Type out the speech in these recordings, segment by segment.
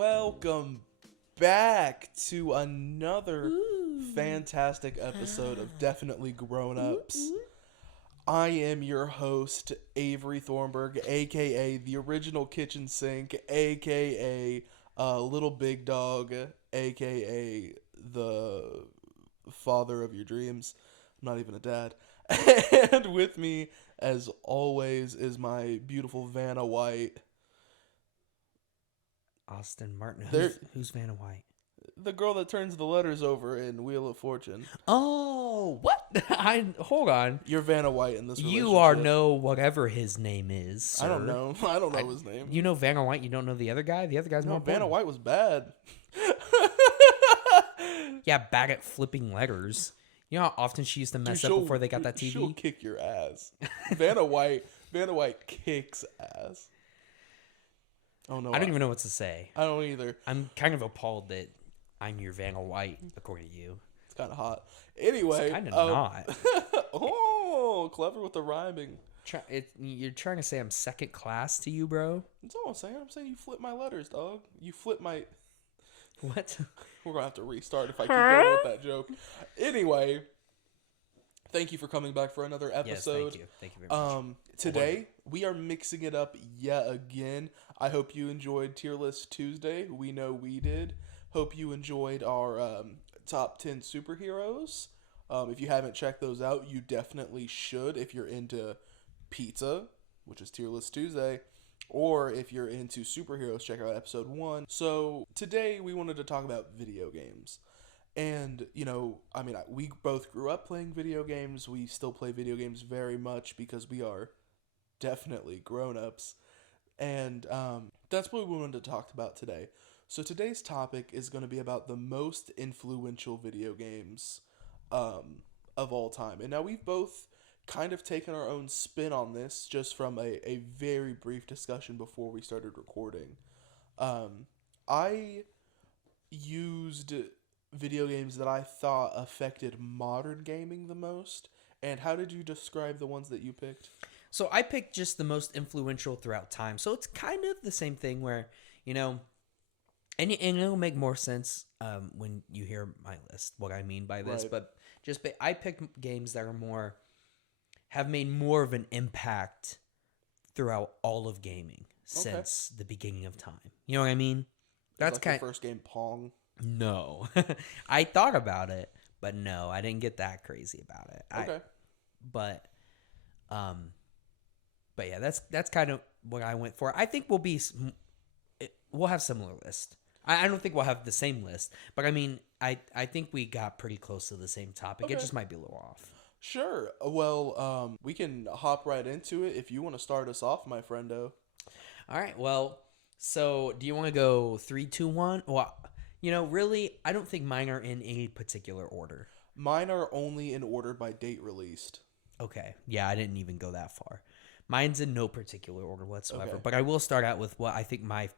welcome back to another fantastic episode of Definitely Grown Ups. I am your host, Avery Thornburg, aka the original kitchen sink, aka Little Big Dog, aka the father of your dreams. I'm not even a dad. And with me, as always, is my beautiful Vanna White. Austin Martin. Who's Vanna White? The girl that turns the letters over in Wheel of Fortune. Oh, what? Hold on. You're Vanna White in this relationship. You are no whatever his name is, sir. I don't know. I don't know his name. You know Vanna White. You don't know the other guy. The other guy's No, more Vanna important. White was bad. Yeah, bad at flipping letters. You know how often she used to mess up before they got that TV. She'll kick your ass. Vanna White kicks ass. Oh no, I don't even know what to say. I don't either. I'm kind of appalled that I'm your Vanna White, according to you. It's kind of hot. Anyway, It's kind of not. Oh, clever with the rhyming. You're trying to say I'm second class to you, bro? That's all I'm saying. I'm saying you flip my letters, dog. You flip my... What? We're going to have to restart if I keep going with that joke. Anyway, thank you for coming back for another episode. Yes, thank you. Thank you very much. Today, we are mixing it up yet again. I hope you enjoyed Tier List Tuesday. We know we did. Hope you enjoyed our top 10 superheroes. If you haven't checked those out, you definitely should if you're into pizza, which is Tier List Tuesday. Or if you're into superheroes, check out episode 1. So today we wanted to talk about video games. And, you know, I mean, we both grew up playing video games. We still play video games very much because we are definitely grown-ups. And that's what we wanted to talk about today. So today's topic is going to be about the most influential video games of all time. And now we've both kind of taken our own spin on this just from a very brief discussion before we started recording. I used video games that I thought affected modern gaming the most. And how did you describe the ones that you picked? So I picked just the most influential throughout time. So it's kind of the same thing where, you know, and it'll make more sense when you hear my list, what I mean by this. Right. But I picked games that are have made more of an impact throughout all of gaming since the beginning of time. You know what I mean? That's like your first game, Pong. No. I thought about it, but no, I didn't get that crazy about it. Okay. But yeah, that's kind of what I went for. I think we'll have similar list. I don't think we'll have the same list, but I mean, I think we got pretty close to the same topic. Okay. It just might be a little off. Sure. Well, we can hop right into it if you want to start us off, my friendo. All right. Well, so do you want to go 3, 2, 1? Well, you know, really, I don't think mine are in any particular order. Mine are only in order by date released. Okay. Yeah, I didn't even go that far. Mine's in no particular order whatsoever. Okay. But I will start out with what I think my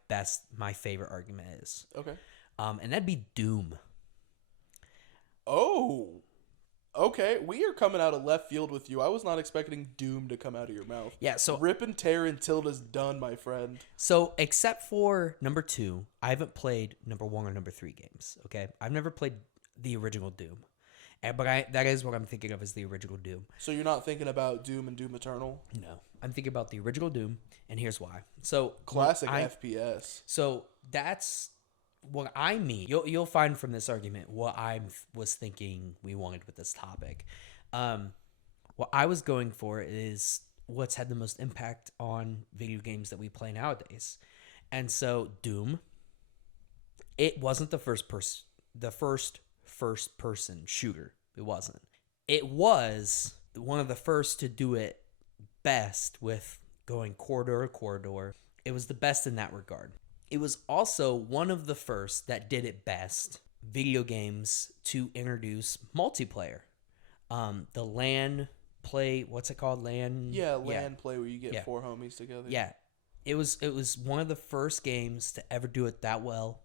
favorite argument is. Okay. And that'd be Doom. Oh. Okay, we are coming out of left field with you. I was not expecting Doom to come out of your mouth. Yeah, so rip and tear until it is done, my friend. So except for number 2, I haven't played number 1 or number 3 games. Okay, I've never played the original Doom, but that is what I'm thinking of as the original Doom. So you're not thinking about Doom and Doom Eternal? No, I'm thinking about the original Doom, and here's why. So classic FPS. So that's what I mean. You'll find from this argument what I was thinking we wanted with this topic. What I was going for is what's had the most impact on video games that we play nowadays. And so Doom, it wasn't the first person shooter. It wasn't. It was one of the first to do it best with going corridor to corridor. It was the best in that regard. It was also one of the first that did it best video games to introduce multiplayer. The LAN play, what's it called? LAN play where you get 4 homies together. Yeah. It was one of the first games to ever do it that well.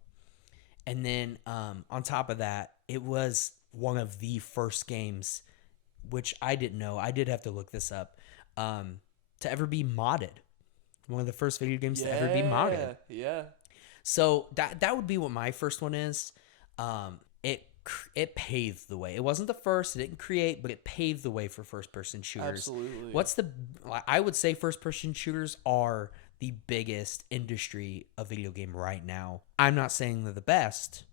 And then on top of that, it was one of the first games, which I didn't know. I did have to look this up, to ever be modded. One of the first video games to ever be modded. Yeah. So that would be what my first one is. It paved the way. It wasn't the first. It didn't create, but it paved the way for first person shooters. Absolutely. I would say first person shooters are the biggest industry of video game right now. I'm not saying they're the best.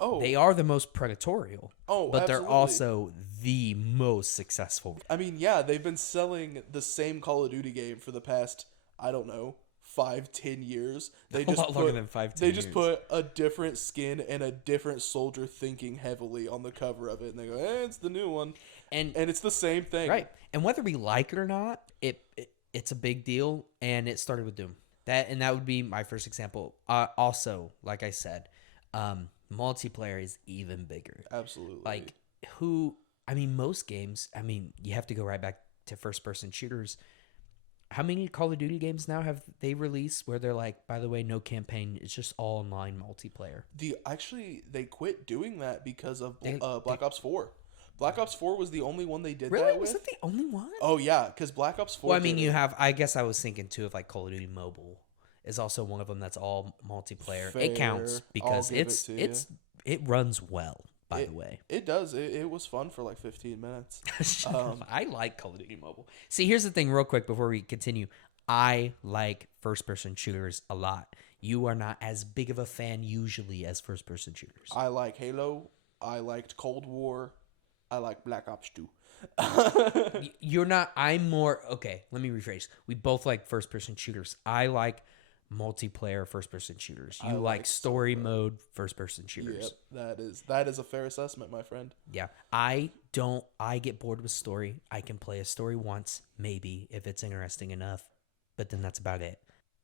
Oh, They are the most predatorial. oh, But absolutely. they're also the most successful. I mean, yeah, they've been selling the same Call of Duty game for the past, I don't know, 5-10 years. They A lot longer than 5-10 They just years. put a different skin and a different soldier thinking heavily on the cover of it, and they go, it's the new one. And it's the same thing. right. And whether we like it or not, it's a big deal, and it started with Doom. That would be my first example. Also, like I said, multiplayer is even bigger. Absolutely. Like most games, you have to go right back to first person shooters. How many Call of Duty games now have they released where they're like, by the way, no campaign, it's just all online multiplayer? They quit doing that because of They- Black Ops 4. Black Ops 4 was the only one they did Really? that Was with. it the only one? Oh yeah, because Black Ops 4. Well, did you it. have. I guess I was thinking too of like Call of Duty Mobile is also one of them that's all multiplayer. It counts Fair. because I'll give it to you. it runs well. By the way, It does. It was fun for like 15 minutes. I like Call of Duty Mobile. See, here's the thing, real quick before we continue. I like first person shooters a lot. You are not as big of a fan usually as first person shooters. I like Halo. I liked Cold War. I like Black Ops 2. You're not. I'm more. Okay, let me rephrase. We both like first person shooters. I like multiplayer first person shooters. You I like like story mode first person shooters. Yep, that is a fair assessment, my friend. Yeah. I get bored with story. I can play a story once, maybe, if it's interesting enough, but then that's about it.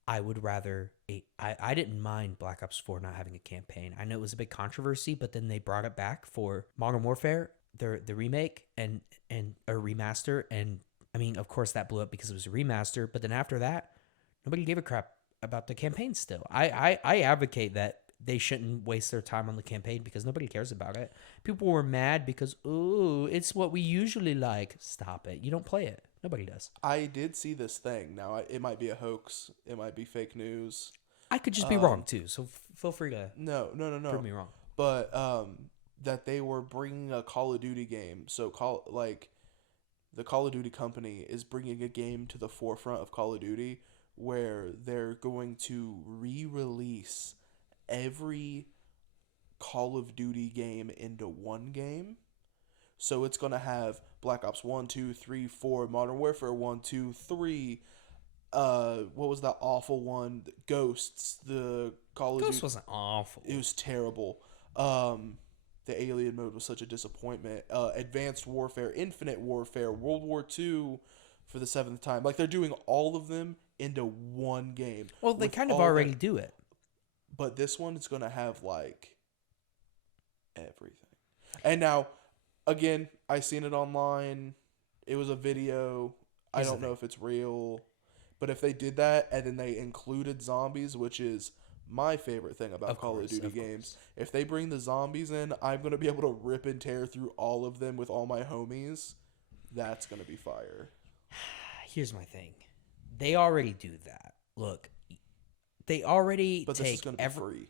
I would rather I didn't mind Black Ops 4 not having a campaign. I know it was a big controversy, but then they brought it back for Modern Warfare, the remake and a remaster, and of course that blew up because it was a remaster, but then after that, nobody gave a crap about the campaign still. I advocate that they shouldn't waste their time on the campaign because nobody cares about it. People were mad because, it's what we usually like. Stop it. You don't play it. Nobody does. I did see this thing. Now, it might be a hoax. It might be fake news. I could just be wrong too, so feel free to No. prove me wrong. But that they were bringing a Call of Duty game. So the Call of Duty company is bringing a game to the forefront of Call of Duty where they're going to re-release every Call of Duty game into one game. So it's going to have Black Ops 1, 2, 3, 4, Modern Warfare 1, 2, 3, what was that awful one? Ghosts, the Call of Ghost Duty. wasn't awful. It was terrible. The alien mode was such a disappointment. Advanced Warfare, Infinite Warfare, World War II for the 7th time. Like, they're doing all of them into one game. Well, they with kind of all already do it. But this one is going to have, like, everything. And now, again, I seen it online. It was a video. I Here's the don't know if it's real. But if they did that and then they included zombies, which is my favorite thing about Call of Duty games, if they bring the zombies in, I'm going to be able to rip and tear through all of them with all my homies. That's going to be fire. Here's my thing. They already do that. Look, they already But this is take going to be free.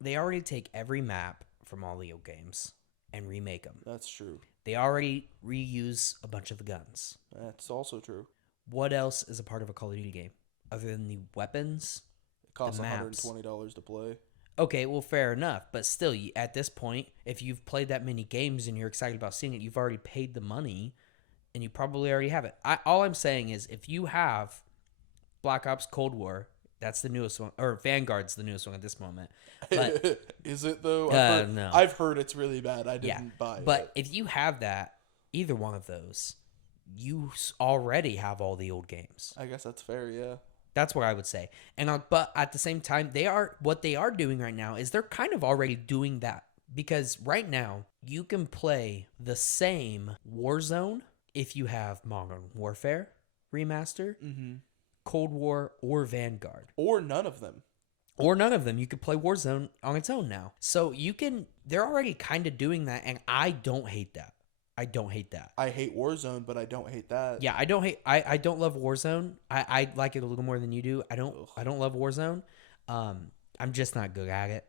They already take every map from all the old games and remake them. That's true. They already reuse a bunch of the guns. That's also true. What else is a part of a Call of Duty game other than the weapons? It costs maps. $120 to play. Okay, well, fair enough. But still, at this point, if you've played that many games and you're excited about seeing it, you've already paid the money, and you probably already have it. All I'm saying is, if you have Black Ops Cold War, that's the newest one, or Vanguard's the newest one at this moment. But Is it though? no. I've heard it's really bad. I didn't buy it. But if you have that, either one of those, you already have all the old games. I guess that's fair, yeah. That's what I would say. And but at the same time, what they are doing right now is they're kind of already doing that, because right now you can play the same Warzone if you have Modern Warfare Remaster, Cold War, or Vanguard. Or none of them. Or none of them. You could play Warzone on its own now. So they're already kind of doing that, and I don't hate that. I don't hate that. I hate Warzone, but I don't hate that. Yeah, I don't love Warzone. I like it a little more than you do. I don't love Warzone. I'm just not good at it.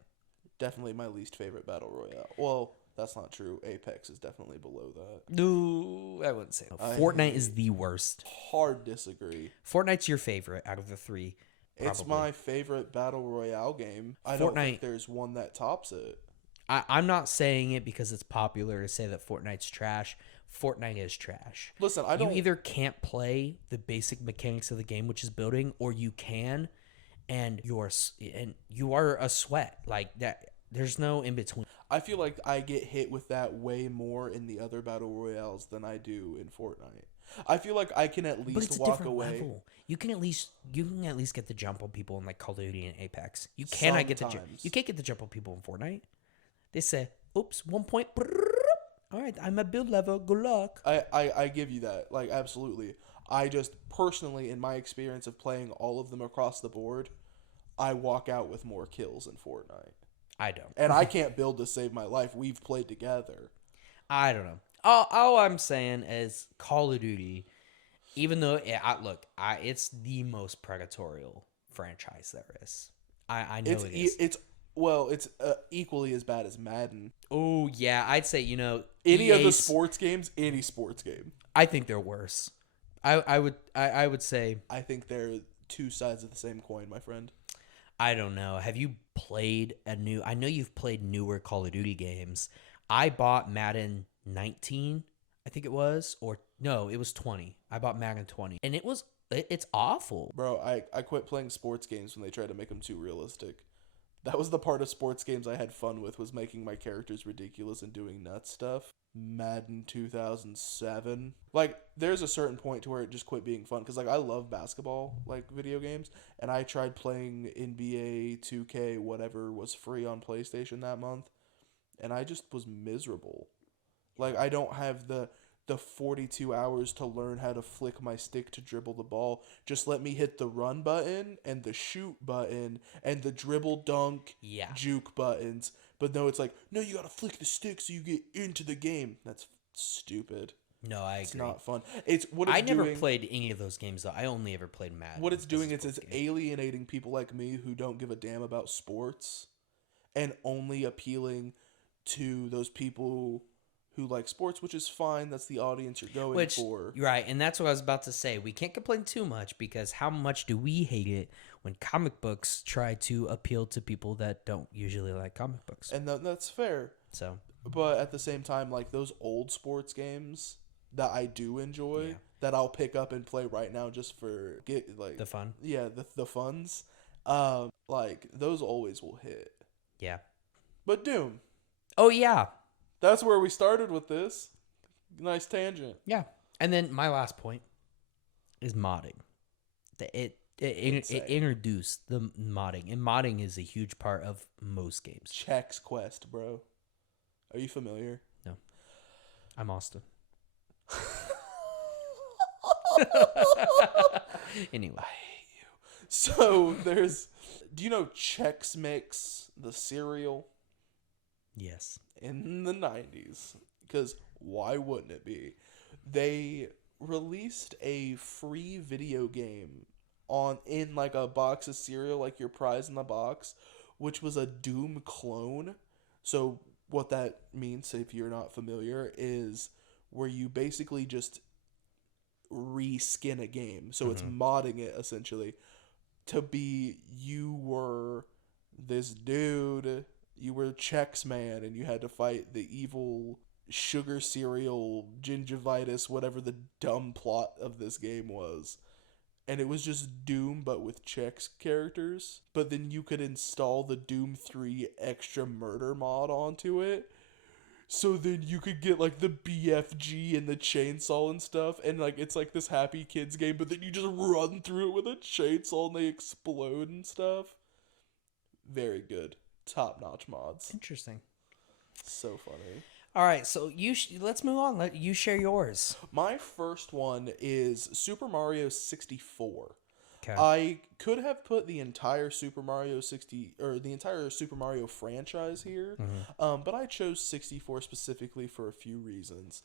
Definitely my least favorite battle royale. Well, that's not true. Apex is definitely below that. No, I wouldn't say. I Fortnite is the worst. hard disagree. Fortnite's your favorite out of the three. Probably. It's my favorite battle royale game. I don't think there's one that tops it. I'm not saying it because it's popular to say that Fortnite's trash. Fortnite is trash. Listen, You either can't play the basic mechanics of the game, which is building, or you can, and you are a sweat like that. There's no in between. I feel like I get hit with that way more in the other battle royales than I do in Fortnite. I feel like I can at But least it's a walk different away. level. You can at least get the jump on people in like Call of Duty and Apex. You cannot get the jump. Sometimes. You can't get the jump on people in Fortnite. They say, "Oops, 1 point." All right, I'm at build level. Good luck. I give you that. Like, absolutely. I just personally, in my experience of playing all of them across the board, I walk out with more kills in Fortnite. I don't. And I can't build to save my life. We've played together. I don't know. All I'm saying is Call of Duty, even though it's the most predatorial franchise there is. I know it is. It's equally as bad as Madden. Oh yeah, I'd say Any of the EA's sports games, any sports game. I think they're worse. I would say I think they're two sides of the same coin, my friend. I don't know. Have you played I know you've played newer Call of Duty games. I bought Madden 19, I think it was, or no, it was 20. I bought Madden 20, and it's awful. Bro, I quit playing sports games when they tried to make them too realistic. That was the part of sports games I had fun with, was making my characters ridiculous and doing nut stuff. Madden 2007. Like, there's a certain point to where it just quit being fun. Because, like, I love basketball, like, video games. And I tried playing NBA 2K, whatever was free on PlayStation that month. And I just was miserable. Like, I don't have the 42 hours to learn how to flick my stick to dribble the ball. Just let me hit the run button and the shoot button and the dribble dunk juke buttons. But no, it's like, no, you gotta flick the stick so you get into the game. That's stupid. No, I agree. It's not fun. I never played any of those games though. I only ever played Madden. What it's doing is it's alienating people like me who don't give a damn about sports, and only appealing to those people who like sports, which is fine. That's the audience you're going for. Right, and that's what I was about to say. We can't complain too much because how much do we hate it when comic books try to appeal to people that don't usually like comic books? And that's fair. So, but at the same time, like those old sports games that I do enjoy, that I'll pick up and play right now just for the fun. Yeah, the funds. Like those always will hit. Yeah. But Doom. Oh yeah. That's where we started with this. Nice tangent. Yeah. And then my last point is modding. It introduced the modding. And modding is a huge part of most games. Chex Quest, bro. Are you familiar? No. I'm Austin. Anyway. I hate you. So do you know Chex Mix, the cereal? Yes. In the 90s, because why wouldn't it be? They released a free video game in like a box of cereal, like your prize in the box, which was a Doom clone. So what that means, if you're not familiar, is where you basically just reskin a game. So it's modding it essentially to be, you were this dude. You were Chex Man, and you had to fight the evil sugar cereal, gingivitis, whatever the dumb plot of this game was. And it was just Doom, but with Chex characters. But then you could install the Doom 3 extra murder mod onto it. So then you could get, like, the BFG and the chainsaw and stuff. And, like, it's like this Happy Kids game, but then you just run through it with a chainsaw and they explode and stuff. Very good. Top-notch mods. Interesting. So funny. All right, so let's move on. Let you share yours. My first one is Super Mario 64. Okay. I could have put the entire Super Mario franchise here, but I chose 64 specifically for a few reasons.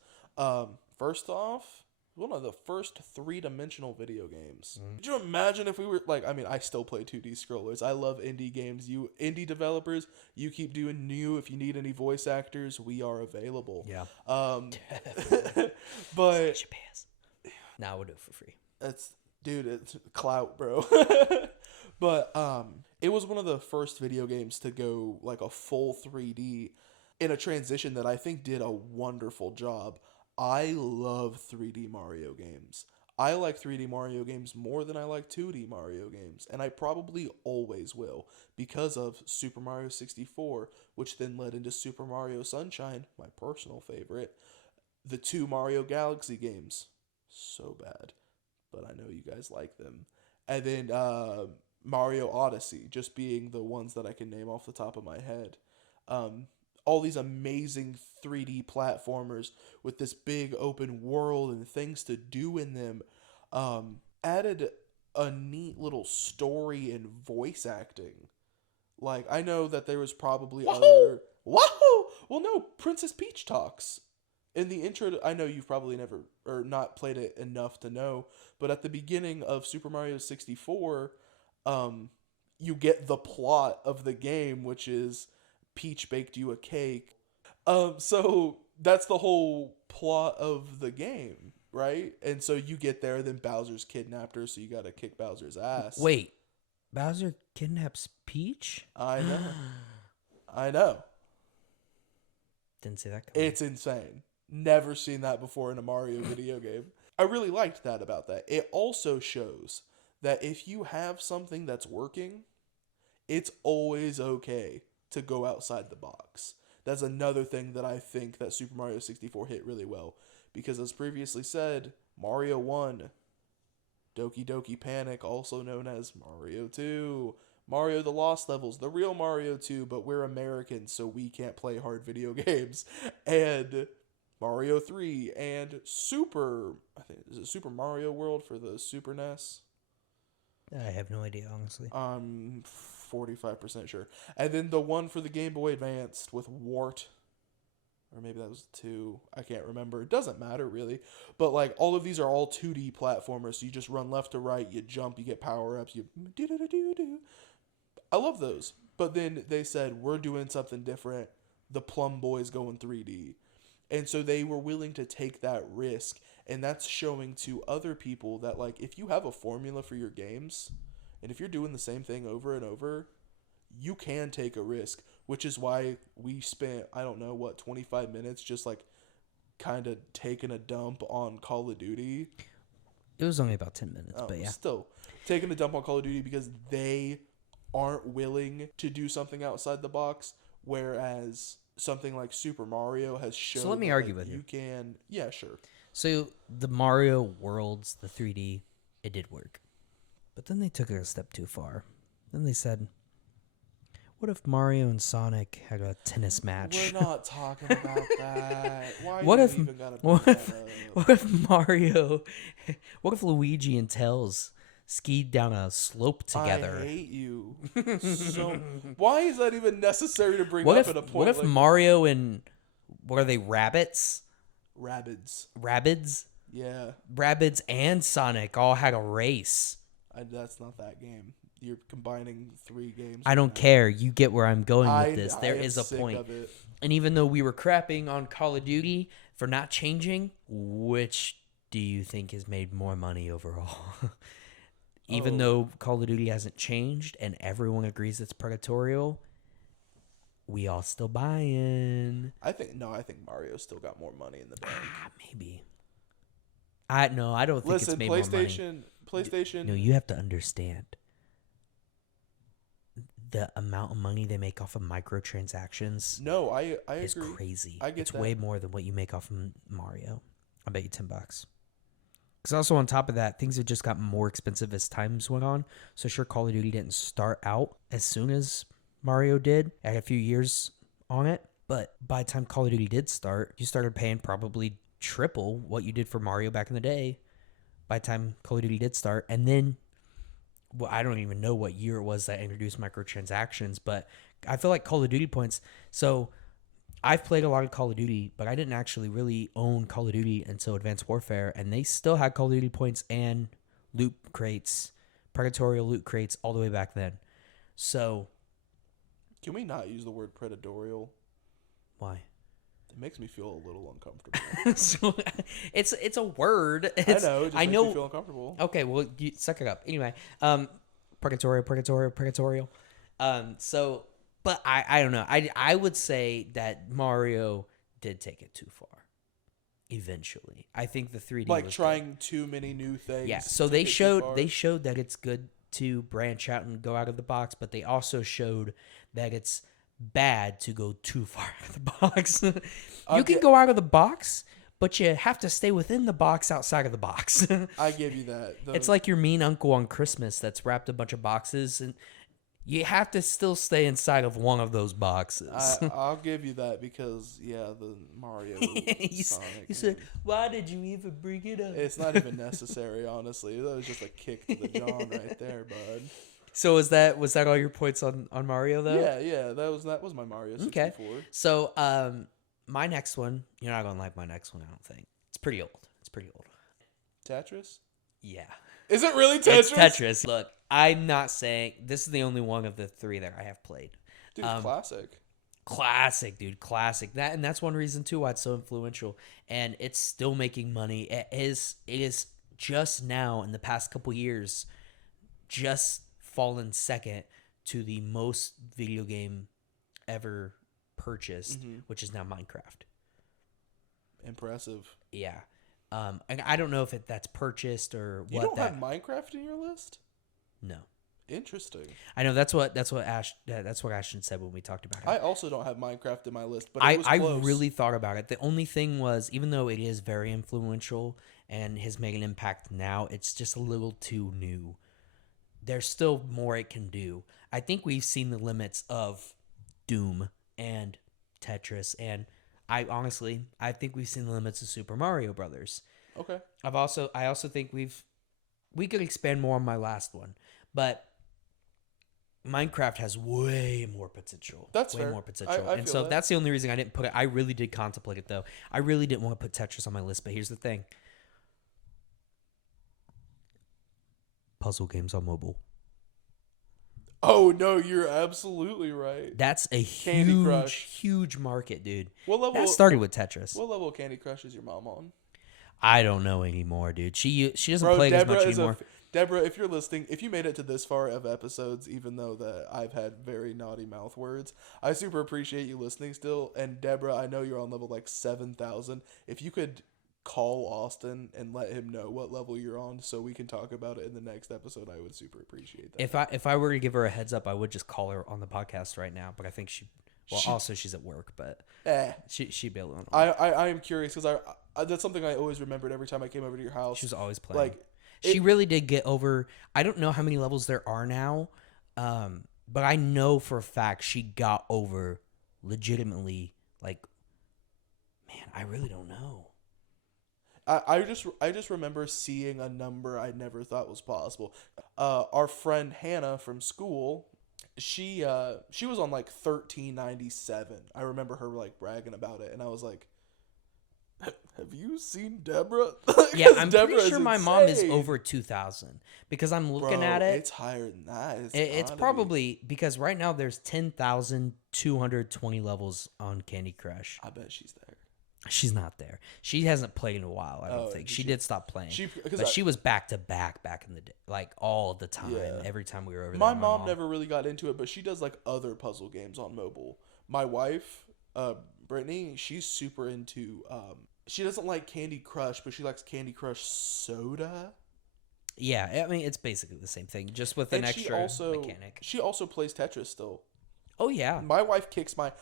First off, One of the first three-dimensional video games. Could you imagine if we were like? I mean, I still play 2D scrollers. I love indie games. You indie developers, you keep doing new. If you need any voice actors, we are available. Yeah. But Should pay us. Now we'll do it for free. it's clout, bro. But it was one of the first video games to go like a full 3D in a transition that I think did a wonderful job. I love 3D Mario games. I like 3D Mario games more than I like 2D Mario games, and I probably always will because of Super Mario 64, which then led into Super Mario Sunshine, my personal favorite, the two Mario Galaxy games. So bad, but I know you guys like them. And then Mario Odyssey, just being the ones that I can name off the top of my head. All these amazing 3D platformers with this big open world and things to do in them, added a neat little story and voice acting. Like, I know that there was probably other... Whoa! Well, no, Princess Peach talks. In the intro, I know you've probably never, or not played it enough to know, but at the beginning of Super Mario 64, you get the plot of the game, which is Peach baked you a cake. So that's the whole plot of the game, right? And so you get there, then Bowser's kidnapped her, so you gotta kick Bowser's ass. Wait, Bowser kidnaps Peach? I know. I know. Didn't see that coming. It's insane. Never seen that before in a Mario video game. I really liked that about that. It also shows that if you have something that's working, it's always okay to go outside the box. That's another thing that I think that Super Mario 64 hit really well. Because as previously said, Mario 1, Doki Doki Panic, also known as Mario 2, Mario the Lost Levels, the real Mario 2, but we're Americans, so we can't play hard video games, and Mario 3, and is it Super Mario World for the Super NES? I have no idea, honestly. I'm 45% sure. And then the one for the Game Boy Advanced with Wart. Or maybe that was 2. I can't remember. It doesn't matter, really. But, like, all of these are all 2D platformers. So you just run left to right, you jump, you get power-ups, you do-do-do-do-do. I love those. But then they said, we're doing something different. The Plum Boys going 3D. And so they were willing to take that risk. And that's showing to other people that, like, if you have a formula for your games, and if you're doing the same thing over and over, you can take a risk, which is why we spent, 25 minutes just, like, kind of taking a dump on Call of Duty. It was only about 10 minutes, but yeah. Still, taking a dump on Call of Duty because they aren't willing to do something outside the box, whereas something like Super Mario has shown. So let me that, argue like, with you. You can, yeah, sure. So the Mario Worlds, the 3D, it did work. But then they took it a step too far. Then they said, what if Mario and Sonic had a tennis match? We're not talking about that. Why What do if- you even gotta what bring if- that up? What if Luigi and Tails skied down a slope together? I hate you. So why is that even necessary to bring What up if at a point? what if like Mario and what are they, rabbits? Rabbids? Rabbids? Yeah, Rabbids and Sonic all had a race. that's not that game. You're combining 3 games. I don't right now. care. You get where I'm going with this. There am is a sick point. of it. And even though we were crapping on Call of Duty for not changing, which do you think has made more money overall? Even though Call of Duty hasn't changed and everyone agrees it's predatorial, we all still buying. I think Mario still got more money in the bank. Maybe. I don't think Listen, it's made more money. PlayStation. No, you have to understand the amount of money they make off of microtransactions No, I is agree. crazy. I get it's that. way more than what you make off of Mario. I bet you $10. Because also on top of that, things have just gotten more expensive as times went on. So sure, Call of Duty didn't start out as soon as Mario did. I had a few years on it. But by the time Call of Duty did start, you started paying probably triple what you did for Mario back in the day. By the time Call of Duty did start. And then, well, I don't even know what year it was that introduced microtransactions. But I feel like Call of Duty points. So I've played a lot of Call of Duty, but I didn't actually really own Call of Duty until Advanced Warfare, and they still had Call of Duty points and loot crates, predatorial loot crates all the way back then. So, Can we not use the word predatorial? why? It makes me feel a little uncomfortable. So, it's a word. I know. It just makes me feel uncomfortable. Okay, well, you suck it up. Anyway, predatorial. So, but I don't know. I would say that Mario did take it too far. Eventually, I think the 3D Like was trying too many new things. Yeah, so took they it too showed far. they showed that it's good to branch out and go out of the box, but they also showed that it's bad to go too far out of the box. You can go out of the box, but you have to stay within the box outside of the box. I give you that. It's like your mean uncle on Christmas that's wrapped a bunch of boxes, and you have to still stay inside of one of those boxes. I'll give you that because the Mario Sonic. You said, "Why did you even bring it up?" It's not even necessary, honestly. That was just a kick to the jaw right there, bud. So was that all your points on Mario though? Yeah. That was my Mario 64. Okay. So my next one, you're not gonna like my next one, I don't think. It's pretty old. Tetris? Yeah. Is it really Tetris? It's Tetris. Look, I'm not saying this is the only one of the three that I have played. Dude, classic. Classic, dude, classic. That's one reason too why it's so influential, and it's still making money. It is just now in the past couple years, just fallen second to the most video game ever purchased, which is now Minecraft. Impressive. Yeah. And I don't know if that's purchased or what. You don't have Minecraft in your list? No. Interesting. I know that's what Ashton said when we talked about it. I also don't have Minecraft in my list, but I it was close. really thought about it. The only thing was, even though it is very influential and has made an impact now, it's just a little too new. There's still more it can do. I think we've seen the limits of Doom and Tetris, and I think we've seen the limits of Super Mario Brothers. Okay. I also think we could expand more on my last one, but Minecraft has way more potential. That's way fair. more potential. I And feel so that. that's the only reason I didn't put it. I really did contemplate it though. I really didn't want to put Tetris on my list, but here's the thing. Puzzle games on mobile. Oh no, you're absolutely right. That's a Candy Crush. huge market, dude. What level? That started with Tetris. What level of Candy Crush is your mom on? I don't know anymore, dude. She doesn't Bro, play it as Deborah much is anymore. Deborah, if you're listening, if you made it to this far of episodes, even though that I've had very naughty mouth words, I super appreciate you listening still. And Deborah, I know you're on level like 7,000. If you could call Austin and let him know what level you're on so we can talk about it in the next episode, I would super appreciate that. If I were to give her a heads up, I would just call her on the podcast right now. But I think also she's at work, but she'd be able to. I am curious because I that's something I always remembered every time I came over to your house. She was always playing. Like, she really did get over. I don't know how many levels there are now, but I know for a fact she got over legitimately. Like, man, I really don't know. I just remember seeing a number I never thought was possible. Our friend Hannah from school, she was on like 1397. I remember her like bragging about it, and I was like, "Have you seen Deborah?" Yeah, I'm Deborah pretty sure my mom is insane. over 2,000 because I'm looking Bro, at it. It's higher than that. It's probably because right now there's 10,220 levels on Candy Crush. I bet she's there. She's not there. She hasn't played in a while. I don't think she did stop playing. She was back to back in the day, like all the time. Yeah. Every time we were over there. My mom never really got into it, but she does like other puzzle games on mobile. My wife, Brittany, she's super into. She doesn't like Candy Crush, but she likes Candy Crush Soda. Yeah, I mean it's basically the same thing, just with an extra mechanic. She also plays Tetris still. Oh yeah. My wife kicks my.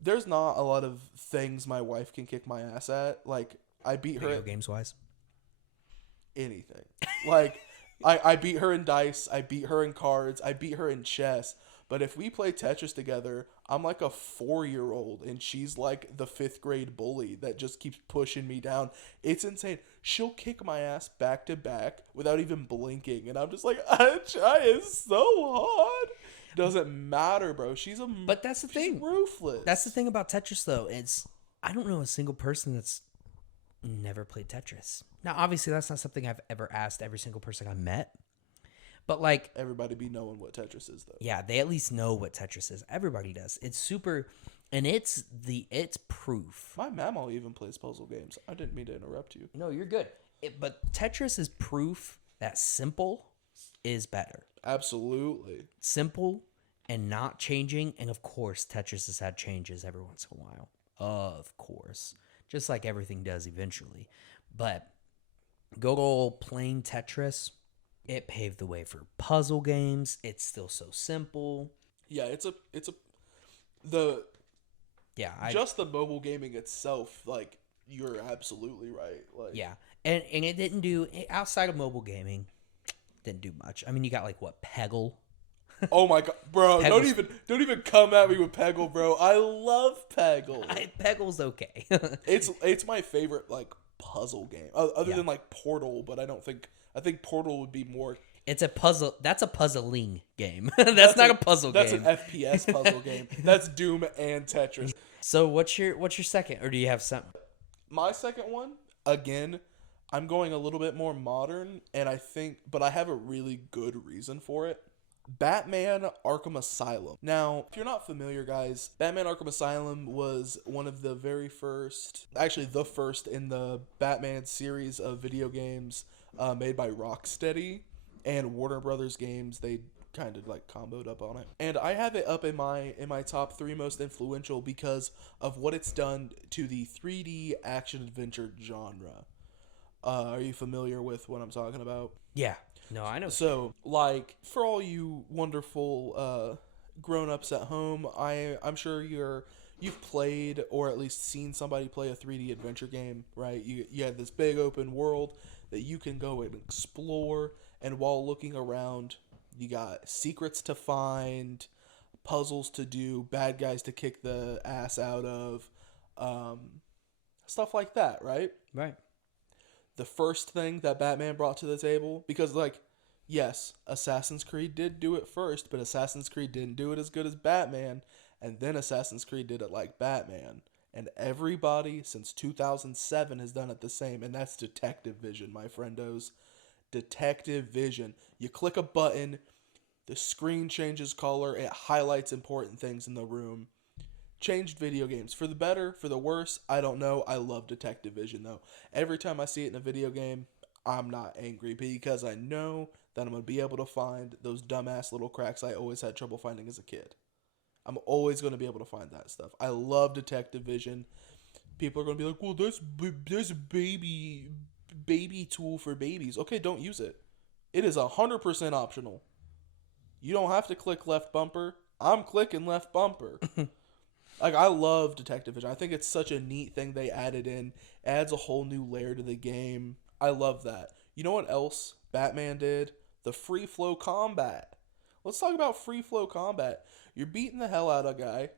There's not a lot of things my wife can kick my ass at. Like I beat her Video at games wise. anything. Like I beat her in dice. I beat her in cards. I beat her in chess. But if we play Tetris together, I'm like a 4-year-old and she's like the 5th grade bully that just keeps pushing me down. It's insane. She'll kick my ass back to back without even blinking. And I'm just like, I'm trying so hard. Doesn't matter, bro. But that's the she's thing. ruthless. That's the thing about Tetris, though. I don't know a single person that's never played Tetris. Now, obviously, that's not something I've ever asked every single person I met. But like, Everybody be knowing what Tetris is, though. yeah, they at least know what Tetris is. Everybody does. It's super, and it's proof. My mama even plays puzzle games. I didn't mean to interrupt you. No, you're good. But Tetris is proof that simple is better. Absolutely. Simple and not changing. And of course, Tetris has had changes every once in a while. Of course. Just like everything does eventually. But good old plain Tetris, it paved the way for puzzle games. It's still so simple. Yeah, just the mobile gaming itself, like, you're absolutely right. Like, yeah. And it didn't do, outside of mobile gaming, didn't do much. I mean, you got like what, Peggle? Oh my god, bro! Peggle's- Don't even come at me with Peggle, bro. I love Peggle. Peggle's okay. It's my favorite like puzzle game, other Yeah. than like Portal. But I think Portal would be more. It's a puzzle. That's a puzzling game. That's not a puzzle That's game. an FPS puzzle game. That's Doom and Tetris. So what's your second, or do you have something? My second one, again, I'm going a little bit more modern, and but I have a really good reason for it. Batman Arkham Asylum. Now, if you're not familiar, guys, Batman Arkham Asylum was one of the very first, actually the first in the Batman series of video games made by Rocksteady and Warner Brothers games. They kind of like comboed up on it. And I have it up in my top 3 most influential because of what it's done to the 3D action adventure genre. Are you familiar with what I'm talking about? Yeah. No, I know. So, like, for all you wonderful grown-ups at home, I'm sure you've played or at least seen somebody play a 3D adventure game, right? You have this big open world that you can go and explore, and while looking around, you got secrets to find, puzzles to do, bad guys to kick the ass out of, stuff like that, right? Right. The first thing that Batman brought to the table, because, like, yes, Assassin's Creed did do it first, but Assassin's Creed didn't do it as good as Batman, and then Assassin's Creed did it like Batman. And everybody since 2007 has done it the same, and that's Detective Vision, my friendos. Detective Vision. You click a button, the screen changes color, it highlights important things in the room. Changed video games. For the better, for the worse, I don't know. I love Detective Vision, though. Every time I see it in a video game, I'm not angry because I know that I'm going to be able to find those dumbass little cracks I always had trouble finding as a kid. I'm always going to be able to find that stuff. I love Detective Vision. People are going to be like, well, there's a baby tool for babies. Okay, don't use it. It is 100% optional. You don't have to click left bumper. I'm clicking left bumper. Like, I love Detective Vision. I think it's such a neat thing they added in. Adds a whole new layer to the game. I love that. You know what else Batman did? The free flow combat. Let's talk about free flow combat. You're beating the hell out of a guy.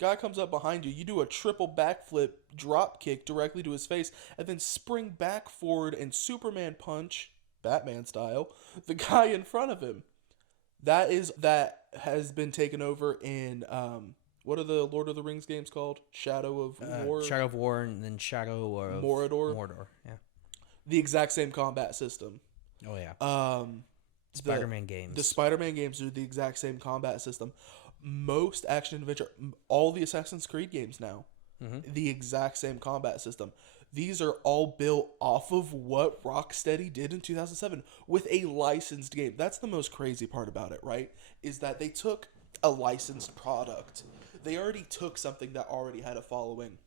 Guy comes up behind you. You do a triple backflip drop kick directly to his face, and then spring back forward and Superman punch, Batman style, the guy in front of him. That has been taken over in what are the Lord of the Rings games called? Shadow of War? Shadow of War and then Shadow of Mordor, yeah. The exact same combat system. Oh, yeah. Spider-Man games. The Spider-Man games do the exact same combat system. Most action adventure, all the Assassin's Creed games now, the exact same combat system. These are all built off of what Rocksteady did in 2007 with a licensed game. That's the most crazy part about it, right? Is that they took a licensed product. They already took something that already had a following,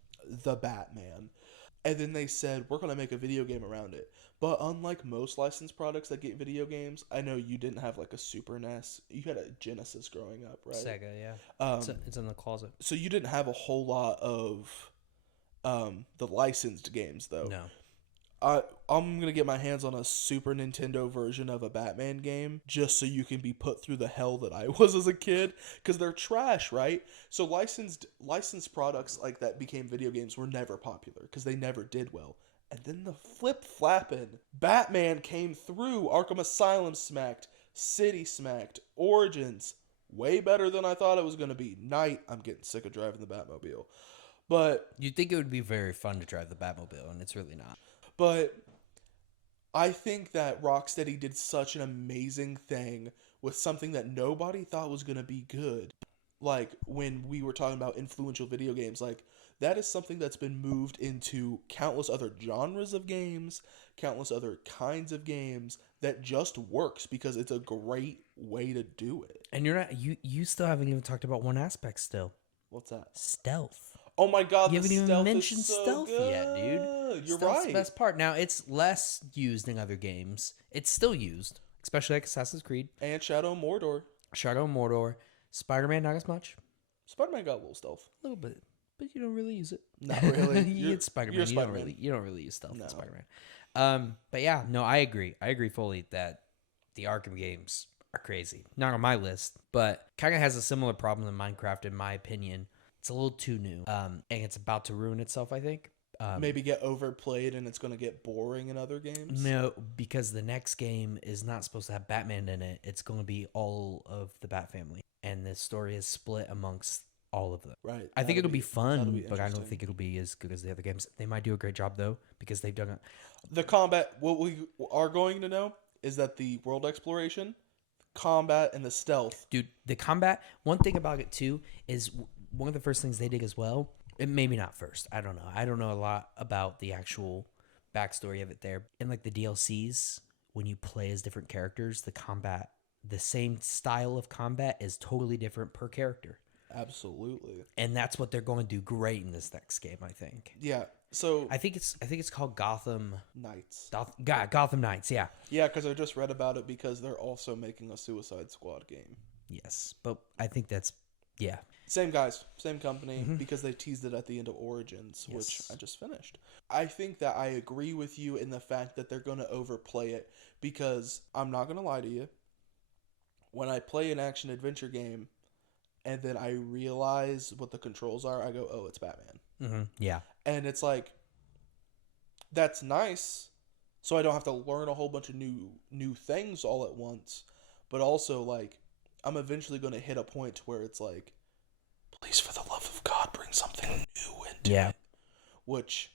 the Batman, and then they said, we're going to make a video game around it. But unlike most licensed products that get video games, I know you didn't have like a Super NES. You had a Genesis growing up, right? Sega, yeah. It's in the closet. So you didn't have a whole lot of the licensed games, though. No. I'm going to get my hands on a Super Nintendo version of a Batman game just so you can be put through the hell that I was as a kid, because they're trash, right? So licensed products like that became video games were never popular because they never did well. And then the flip-flapping Batman came through. Arkham Asylum smacked. City smacked. Origins. way better than I thought it was going to be. Night, I'm getting sick of driving the Batmobile. But You'd think it would be very fun to drive the Batmobile, and it's really not. but I think that Rocksteady did such an amazing thing with something that nobody thought was going to be good. Like when we were talking about influential video games, like that is something that's been moved into countless other genres of games, countless other kinds of games that just works because it's a great way to do it. And you still haven't even talked about one aspect still. What's that? Stealth. Oh my god, You the haven't even stealth mentioned is so stealth good. yet, dude. You're Stealth's right. the best part. Now, it's less used in other games. It's still used, especially like Assassin's Creed, And Shadow of Mordor. Shadow of Mordor, Spider-Man, not as much. Spider-Man got a little stealth. A little bit, but you don't really use it. Not really. It's Spider-Man. you're You don't Spider-Man. really use stealth No. in Spider-Man. But yeah, no, I agree. I agree fully that the Arkham games are crazy. Not on my list, but kind of has a similar problem than Minecraft, in my opinion. It's a little too new, and it's about to ruin itself, I think. Maybe get overplayed and it's going to get boring in other games. No, because the next game is not supposed to have Batman in it. It's going to be all of the Bat family, and the story is split amongst all of them. Right. I think it'll be that'll fun, be but I don't interesting. think it'll be as good as the other games. They might do a great job though, because they've done it. The combat, what we are going to know is that the world exploration, combat, and the stealth. Dude, the combat, one thing about it too is one of the first things they did as well, and maybe not first, I don't know. I don't know a lot about the actual backstory of it there. In like the DLCs, when you play as different characters, the combat, the same style of combat is totally different per character. Absolutely. And that's what they're going to do great in this next game, I think. Yeah. So I think it's called Gotham Knights. Gotham Knights, yeah. Yeah, because I just read about it because they're also making a Suicide Squad game. Yes, but I think that's yeah. Same guys, same company, because they teased it at the end of Origins, which Yes. I just finished. I think that I agree with you in the fact that they're going to overplay it because I'm not going to lie to you. When I play an action adventure game and then I realize what the controls are, I go, oh, it's Batman. Yeah. And it's like, that's nice, so I don't have to learn a whole bunch of new things all at once. But also, like, I'm eventually going to hit a point where it's like, please, for the love of God, bring something new into Yeah. it. Which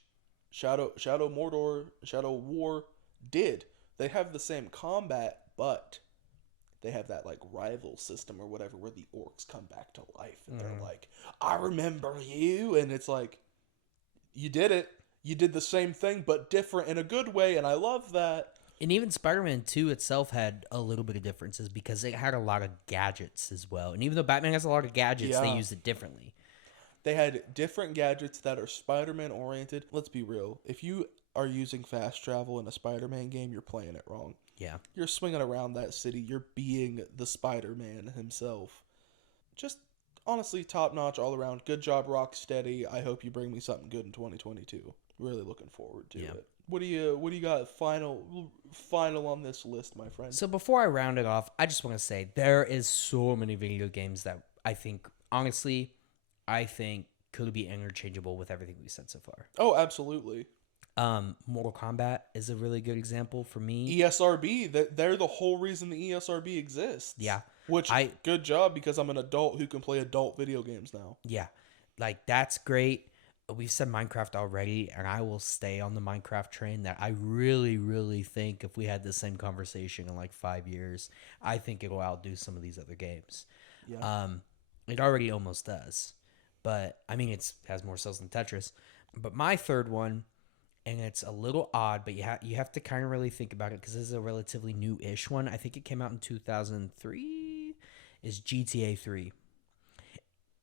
Shadow War did. They have the same combat, but they have that like rival system or whatever where the orcs come back to life and they're like, I remember you, and it's like, you did it. You did the same thing but different in a good way, and I love that. And even Spider-Man 2 itself had a little bit of differences because it had a lot of gadgets as well. And even though Batman has a lot of gadgets, they Yeah. used it differently. They had different gadgets that are Spider-Man oriented. Let's be real. If you are using fast travel in a Spider-Man game, you're playing it wrong. Yeah. You're swinging around that city. You're being the Spider-Man himself. Just honestly top-notch all around. Good job, Rocksteady. I hope you bring me something good in 2022. Really looking forward to it. What do you got final on this list, my friend? So before I round it off, I just want to say there is so many video games that I think, honestly, could be interchangeable with everything we said so far. Oh, absolutely. Mortal Kombat is a really good example for me. ESRB, they're the whole reason the ESRB exists. Yeah. Which, good job, because I'm an adult who can play adult video games now. Yeah. Like, that's great. We've said Minecraft already, and I will stay on the Minecraft train that I really, really think if we had the same conversation in like 5 years, I think it'll outdo some of these other games. Yeah. It already almost does. But, I mean, it has more sales than Tetris. But my third one, and it's a little odd, but you have to kind of really think about it because this is a relatively new-ish one. I think it came out in 2003, is GTA 3.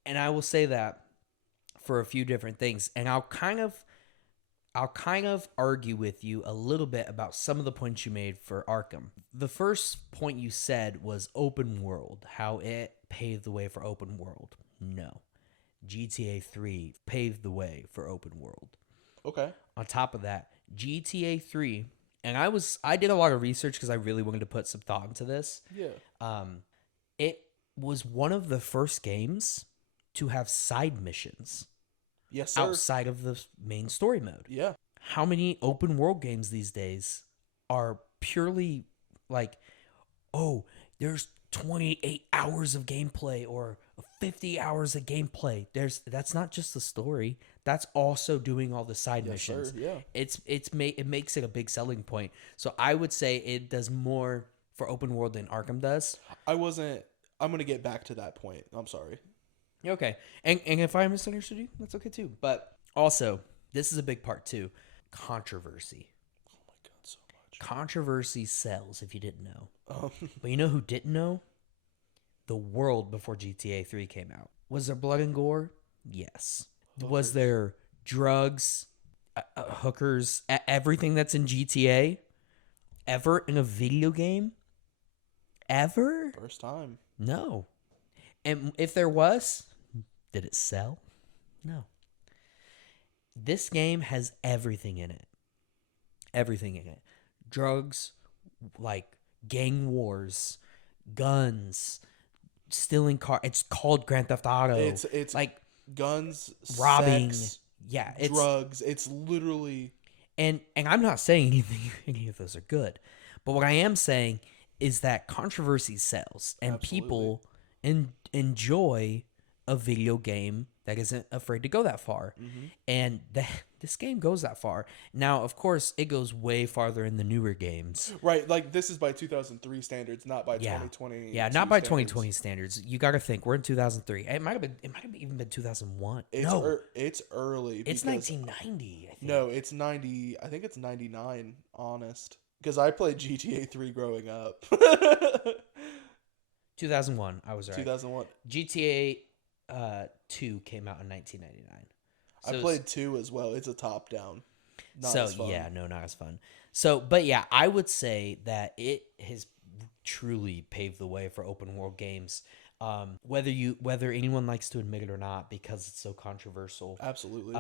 And I will say that for a few different things, and I'll kind of argue with you a little bit about some of the points you made for Arkham. The first point you said was open world, how it paved the way for open world. No. GTA 3 paved the way for open world. Okay. On top of that, GTA 3, and I did a lot of research because I really wanted to put some thought into this. Yeah. It was one of the first games to have side missions. Yes, sir. Outside of the main story mode. Yeah. How many open world games these days are purely like, oh, there's 28 hours of gameplay or 50 hours of gameplay. That's not just the story. That's also doing all the side Yes, missions. sir. Yeah. It makes it a big selling point. So I would say it does more for open world than Arkham does. I'm gonna get back to that point. I'm sorry. Okay. And if I misunderstood you, that's okay too. But also, this is a big part too. Controversy. Oh my god, so much. Controversy sells if you didn't know. Um, But you know who didn't know? The world before GTA 3 came out. Was there blood and gore? Yes. Was Hookers. there drugs, hookers, everything that's in GTA ever in a video game? Ever? First time. No. And if there was, did it sell? No. This game has everything in it. Everything in it. Drugs, like gang wars, guns, stealing car. It's called Grand Theft Auto. It's like guns, robbing. sex, Yeah, it's drugs. It's literally and I'm not saying anything any of those are good. But what I am saying is that controversy sells and Absolutely. people enjoy a video game that isn't afraid to go that far. Mm-hmm. And this game goes that far. Now, of course, it goes way farther in the newer games. right. Like this is by 2003 standards, not by Yeah. 2020. Yeah, not by 2020 standards. You got to think we're in 2003. It might have been. It might have even been 2001. No, It's early. it's because- 1990. I think. No, it's 90. I think it's 99. Honest, because I played GTA 3 growing up. 2001. I was right. 2001. GTA 2 came out in 1999. I played 2 as well. It's a top down. Not as fun. Yeah, no, not as fun. So, but yeah, I would say that it has truly paved the way for open world games. Whether anyone likes to admit it or not, because it's so controversial. Absolutely.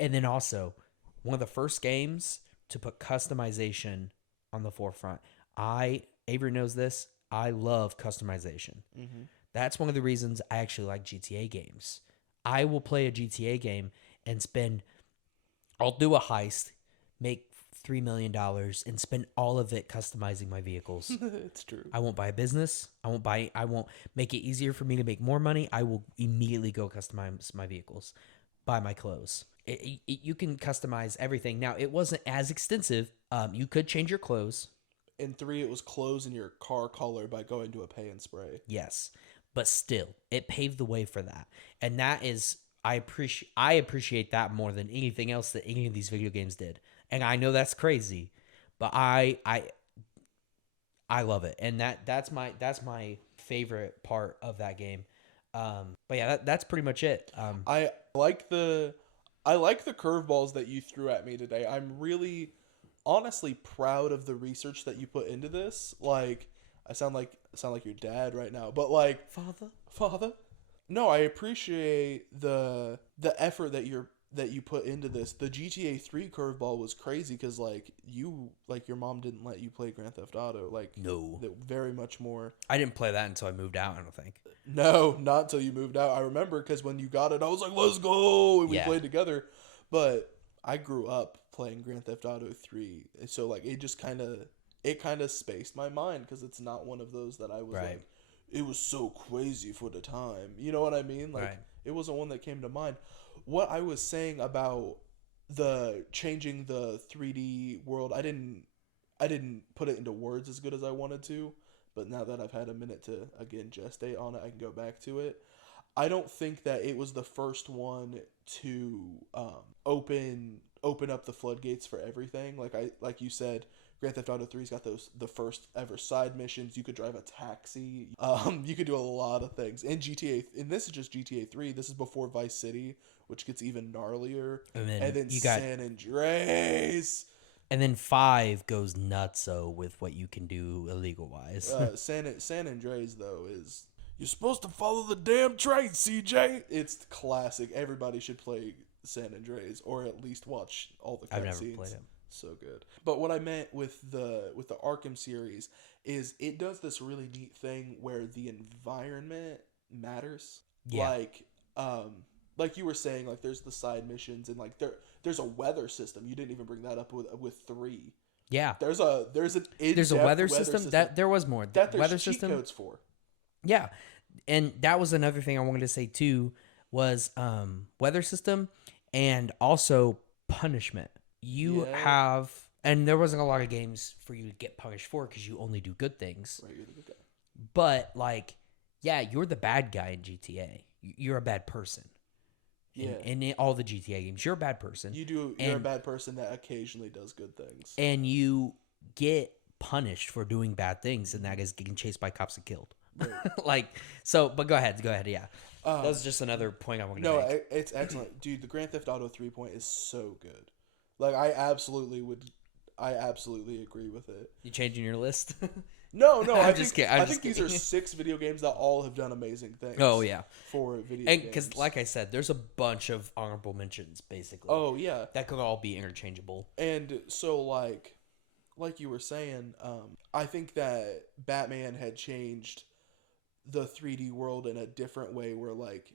And then also one of the first games to put customization on the forefront. Avery knows this. I love customization. Mm-hmm. That's one of the reasons I actually like GTA games. I will play a GTA game and I'll do a heist, make $3 million, and spend all of it customizing my vehicles. It's true. I won't buy a business. I won't make it easier for me to make more money. I will immediately go customize my vehicles, buy my clothes. You can customize everything. Now, it wasn't as extensive. You could change your clothes. In 3, it was clothes in your car color by going to a pay and spray. Yes. But still, it paved the way for that. And that is, I appreciate that more than anything else that any of these video games did. And I know that's crazy, but I love it. And that's my favorite part of that game. But yeah, that's pretty much it. I like the curveballs that you threw at me today. I'm really honestly proud of the research that you put into this. Like, I sound like your dad right now, but like, father. No, I appreciate the effort that you put into this. The GTA 3 curveball was crazy because your mom didn't let you play Grand Theft Auto. No, very much more. I didn't play that until I moved out. I don't think. No, not until you moved out. I remember because when you got it, I was like, "Let's go!" and we played together. But I grew up playing Grand Theft Auto 3, so it just kind of spaced my mind because it's not one of those that I was like, it was so crazy for the time. You know what I mean? It wasn't one that came to mind. What I was saying about the changing the 3D world, I didn't put it into words as good as I wanted to, but now that I've had a minute to again gestate on it, I can go back to it. I don't think that it was the first one to open up the floodgates for everything. Like you said, Grand Theft Auto 3's got the first ever side missions. You could drive a taxi. You could do a lot of things. In GTA, and this is just GTA 3. This is before Vice City, which gets even gnarlier. And then you got San Andreas. And then 5 goes nutso with what you can do illegal wise. San Andreas though is, you're supposed to follow the damn train, CJ. It's classic. Everybody should play San Andreas or at least watch all the cutscenes. I've never played it. So good. But what I meant with the Arkham series is it does this really neat thing where the environment matters. Yeah. Like you were saying, like there's the side missions and there's a weather system. You didn't even bring that up with 3. Yeah. There's an There's a in-depth weather system. That there was more. that there's Weather cheat system. codes for. Yeah. And that was another thing I wanted to say too was weather system and also punishment. You Yeah. have and there wasn't a lot of games for you to get punished for because you only do good things. Right, you're the good guy. But like, yeah, you're the bad guy in GTA. You're a bad person. Yeah. In all the GTA games, you're a bad person. You're a bad person that occasionally does good things. And you get punished for doing bad things, and that is getting chased by cops and killed. Right. But go ahead, yeah. That was just another point I wanted to make. No, it's excellent. Dude, the Grand Theft Auto 3 point is so good. Like, I absolutely agree with it. You changing your list? No, I'm I just think, kidding. I think these are 6 video games that all have done amazing things. Oh, yeah. For video And games. because, like I said, there's a bunch of honorable mentions, basically. Oh, yeah. That could all be interchangeable. And so, like you were saying, I think that Batman had changed the 3D world in a different way where, like,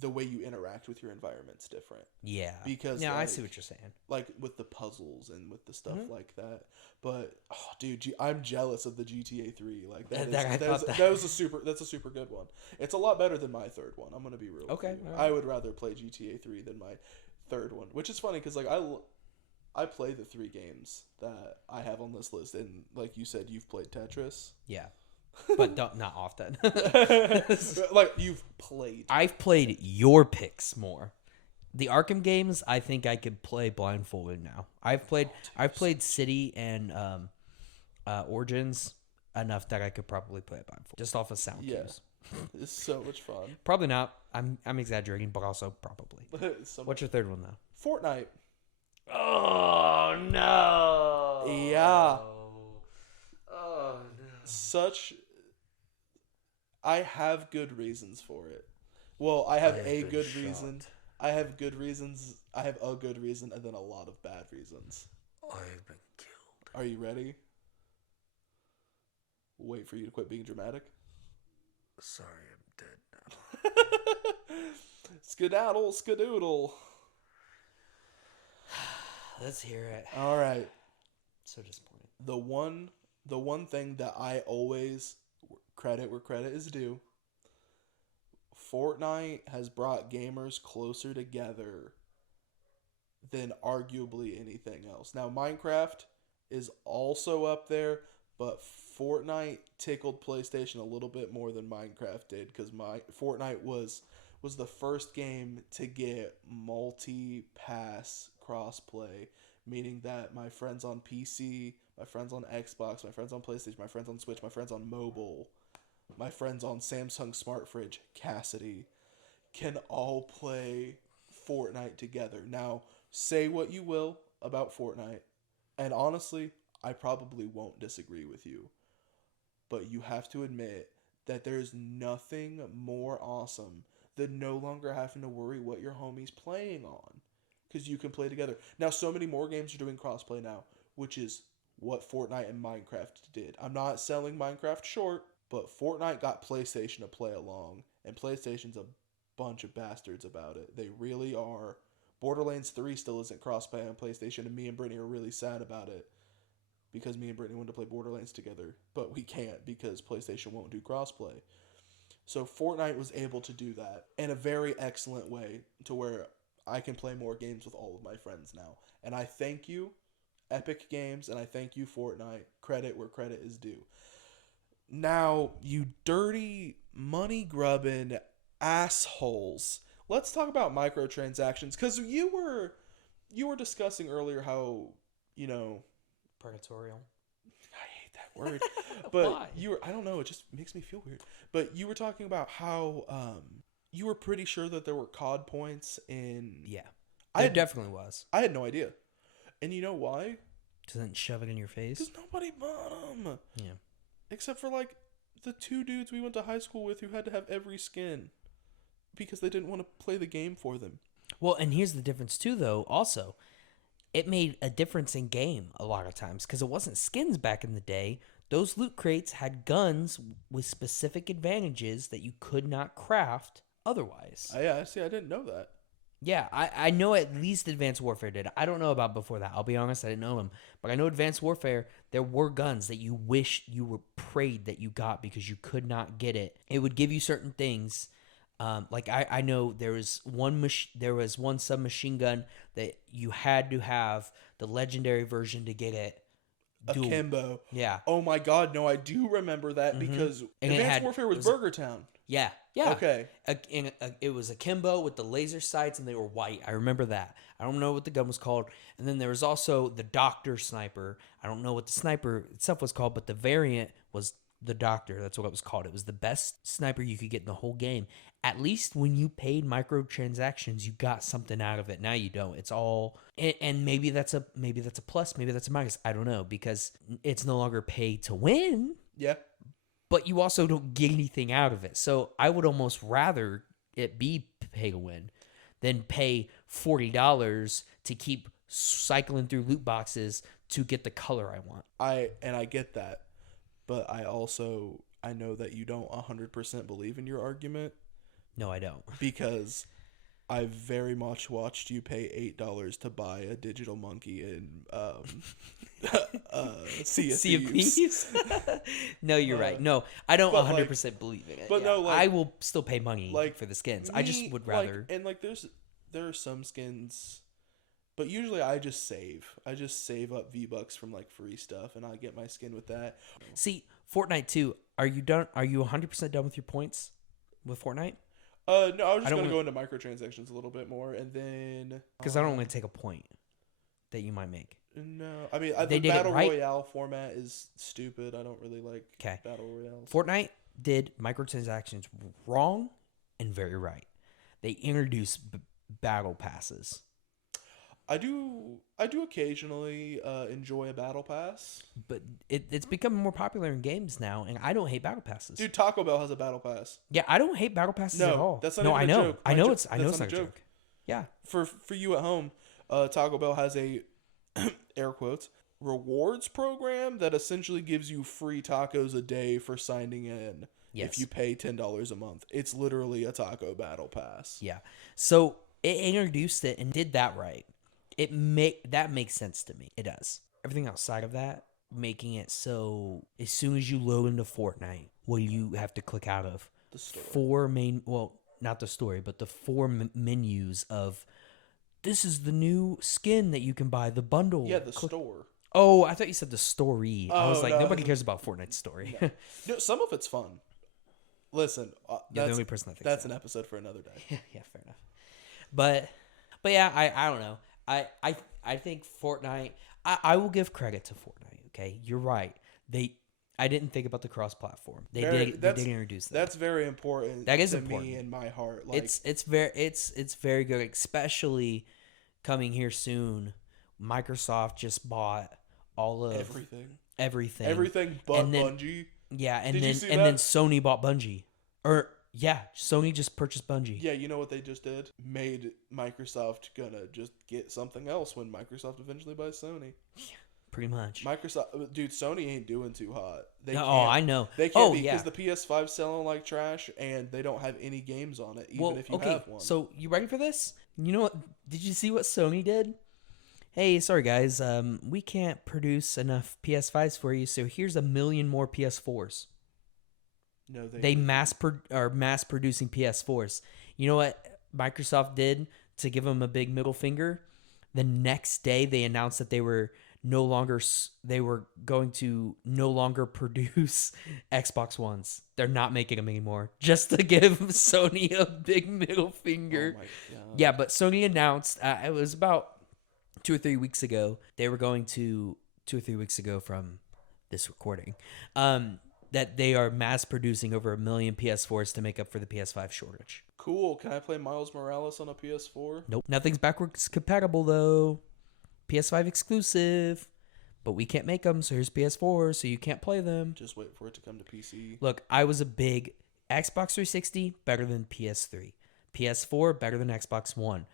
the way you interact with your environment's different. Yeah. Because I like, see what you're saying. Like with the puzzles and with the stuff like that. But oh, dude, I'm jealous of the GTA 3. Like that's a super good one. It's a lot better than my third one. I'm gonna be real. Okay. With you. Right. I would rather play GTA 3 than my third one, which is funny because like I play the 3 games that I have on this list, and like you said, you've played Tetris. Yeah. But not often. Like you've played. I've played your picks more. The Arkham games, I think I could play blindfolded now. I've played City and Origins enough that I could probably play it blindfolded, just off of sound cues. It's so much fun. Probably not. I'm exaggerating, but also probably. What's your third one though? Fortnite. Oh no. Yeah. Oh no. I have good reasons for it. Well, I have a good shot. reason. I have good reasons. I have a good reason and then a lot of bad reasons. I've been killed. Are you ready? Wait for you to quit being dramatic. Sorry, I'm dead now. Skedaddle, skadoodle. Let's hear it. All right. So disappointed. The one thing that I always credit where credit is due. Fortnite has brought gamers closer together than arguably anything else. Now, Minecraft is also up there, but Fortnite tickled PlayStation a little bit more than Minecraft did because Fortnite was the first game to get multi-pass crossplay, meaning that my friends on PC, my friends on Xbox, my friends on PlayStation, my friends on Switch, my friends on mobile, my friends on Samsung Smart Fridge, Cassidy, can all play Fortnite together. Now, say what you will about Fortnite, and honestly, I probably won't disagree with you, but you have to admit that there's nothing more awesome than no longer having to worry what your homie's playing on, because you can play together. Now, so many more games are doing crossplay now, which is what Fortnite and Minecraft did. I'm not selling Minecraft short, but Fortnite got PlayStation to play along, and PlayStation's a bunch of bastards about it. They really are. Borderlands 3 still isn't crossplay on PlayStation, and me and Brittany are really sad about it because me and Brittany wanted to play Borderlands together, but we can't because PlayStation won't do crossplay. So Fortnite was able to do that in a very excellent way to where I can play more games with all of my friends now. And I thank you, Epic Games, and I thank you, Fortnite. Credit where credit is due. Now, you dirty money-grubbing assholes. Let's talk about microtransactions, because you were discussing earlier how, Purgatorial. I hate that word. But Why? I don't know, it just makes me feel weird. But you were talking about how you were pretty sure that there were COD points in... Yeah. There definitely was. I had no idea. And you know why? Doesn't shove it in your face. Because nobody bought them. Yeah. Except for, like, the 2 dudes we went to high school with who had to have every skin because they didn't want to play the game for them. Well, and here's the difference, too, though, also. It made a difference in game a lot of times because it wasn't skins back in the day. Those loot crates had guns with specific advantages that you could not craft otherwise. I didn't know that. Yeah, I know at least Advanced Warfare did. I don't know about before that. I'll be honest, I didn't know them. But I know Advanced Warfare, there were guns that you wish you were prayed that you got because you could not get it. It would give you certain things. Like I know there was one submachine gun that you had to have the legendary version to get it. Dual. Akimbo. Yeah. Oh my God, no, I do remember that because And Advanced Warfare was Burger Town. Yeah, yeah. Okay. It was Akimbo with the laser sights, and they were white. I remember that. I don't know what the gun was called. And then there was also the Doctor Sniper. I don't know what the sniper itself was called, but the variant was the Doctor. That's what it was called. It was the best sniper you could get in the whole game. At least when you paid microtransactions, you got something out of it. Now you don't. It's all, and maybe that's a plus, maybe that's a minus. I don't know, because it's no longer pay to win. Yeah. But you also don't get anything out of it. So I would almost rather it be pay to win than pay $40 to keep cycling through loot boxes to get the color I want. I get that, but I know that you don't 100% believe in your argument. No, I don't. Because I very much watched you pay $8 to buy a digital monkey in Sea of Thieves. No, you're right. No, I don't 100% believe in it. But yeah. no, like, I will still pay money for the skins. I just would rather. There are some skins, but usually I just save. I just save up V-Bucks from like free stuff, and I get my skin with that. See, Fortnite 2. Are you done? Are you 100% done with your points with Fortnite? No, I was just going to go into microtransactions a little bit more, and then... Because I don't want to take a point that you might make. No. I mean, the Battle Royale format is stupid. I don't really like Battle Royales. Fortnite did microtransactions wrong and very right. They introduced battle passes. I do occasionally enjoy a battle pass, but it's becoming more popular in games now, and I don't hate battle passes. Dude, Taco Bell has a battle pass. Yeah, I don't hate battle passes at all. That's not even a joke. I know it's not a joke. Yeah. For you at home, Taco Bell has a air quotes rewards program that essentially gives you free tacos a day for signing in. Yes. If you pay $10 a month. It's literally a taco battle pass. Yeah. So it introduced it and did that right. That makes sense to me. It does. Everything outside of that, making it so as soon as you load into Fortnite, what do you have to click out of? The story. Not the story, but the four menus of this is the new skin that you can buy, the bundle. Yeah, the store. Oh, I thought you said the story. Oh, I was like, nobody cares about Fortnite's story. No, some of it's fun. Listen, you're the only person that thinks that's an episode for another day. Yeah, fair enough. But yeah, I don't know. I think Fortnite. I will give credit to Fortnite. Okay, you're right. I didn't think about the cross-platform. They did introduce that. That's very important. That is to important. me in my heart. Like, it's very good, especially coming here soon. Microsoft just bought all of everything but Bungie. Yeah, and then Sony bought Bungie. Sony just purchased Bungie. Yeah, you know what they just did? Made Microsoft gonna just get something else when Microsoft eventually buys Sony. Yeah, pretty much. Dude, Sony ain't doing too hot. I know. They can't because the PS5's selling like trash, and they don't have any games on it, even if you have one. So you ready for this? You know what? Did you see what Sony did? Hey, sorry guys, we can't produce enough PS5s for you, so here's 1 million more PS4s. No, they mass producing PS4s. You know what Microsoft did to give them a big middle finger? The next day, they announced that they were going to no longer produce Xbox Ones. They're not making them anymore, just to give Sony a big middle finger. Oh my God. Yeah, but Sony announced it was about 2 or 3 weeks ago. They were going to 2 or 3 weeks ago from this recording. That they are mass producing over 1 million PS4s to make up for the PS5 shortage. Cool. Can I play Miles Morales on a PS4? Nope. Nothing's backwards compatible though. PS5 exclusive. But we can't make them, so here's PS4, so you can't play them. Just wait for it to come to PC. Look, I was a big Xbox 360, better than PS3. PS4, better than Xbox One.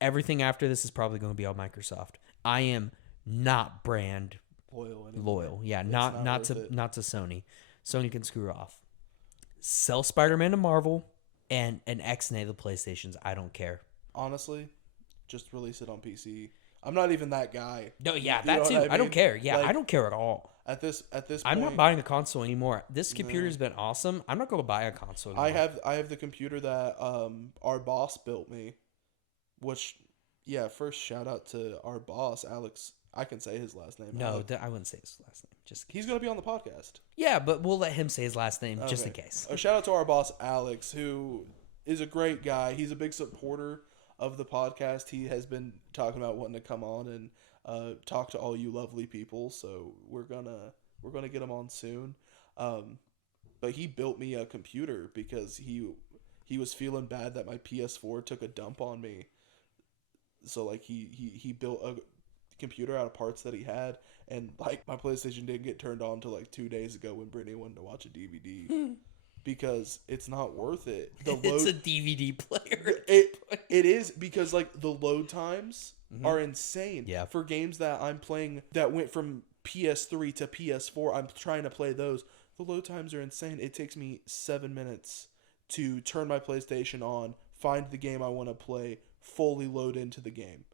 Everything after this is probably going to be all Microsoft. I am not brand loyal. Yeah, not to Sony. Sony can screw off. Sell Spider-Man to Marvel and an X-nay the PlayStations. I don't care. honestly, just release it on PC. I'm not even that guy. No, yeah, You know that what too. I I don't mean? care. Yeah, Like, I don't care at all. At this I'm point, not buying a console anymore. This no. computer's been awesome. I'm not going to buy a console I anymore. have the computer that our boss built me, which yeah, first shout out to our boss Alex. I can say his last name. No, Alex. I wouldn't say his last name. Just He's gonna be on the podcast. yeah, but we'll let him say his last name just in Okay. case. A shout out to our boss Alex, who is a great guy. He's a big supporter of the podcast. He has been talking about wanting to come on and talk to all you lovely people. So we're gonna get him on soon. But he built me a computer because he was feeling bad that my PS4 took a dump on me. So like he built a computer out of parts that he had, and like my PlayStation didn't get turned on until like 2 days ago when Brittany wanted to watch a DVD. Because it's not worth it. It's a DVD player. It is, because like the load times are insane. Yeah. For games that I'm playing that went from PS3 to PS4, I'm trying to play those. The load times are insane. It takes me 7 minutes to turn my PlayStation on, find the game I want to play, fully load into the game.